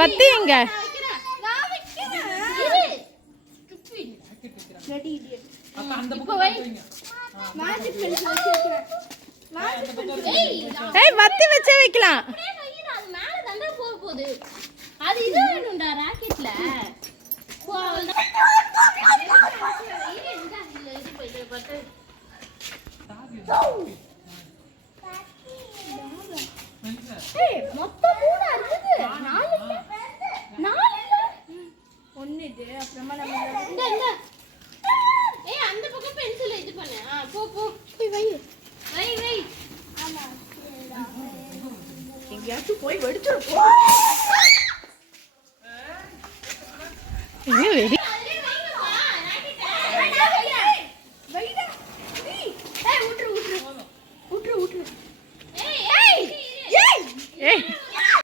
வத்தி எங்க? ஏய் வத்தி வச்சே வைக்கலாம். அது இது வேணும்டா ராக்கெட்ல. மொத்தம் 3 இருக்குது. 4 இல்ல. 4 இல்ல. 1 இது அப்புறமா நம்ம இந்த ஏய் அந்த பக்கம் பென்சில் இது பண்ணு. போ போ போய் வை வை வை. ஆமா எங்கயாச்சும் போய் வெடிச்சிரு போ. இது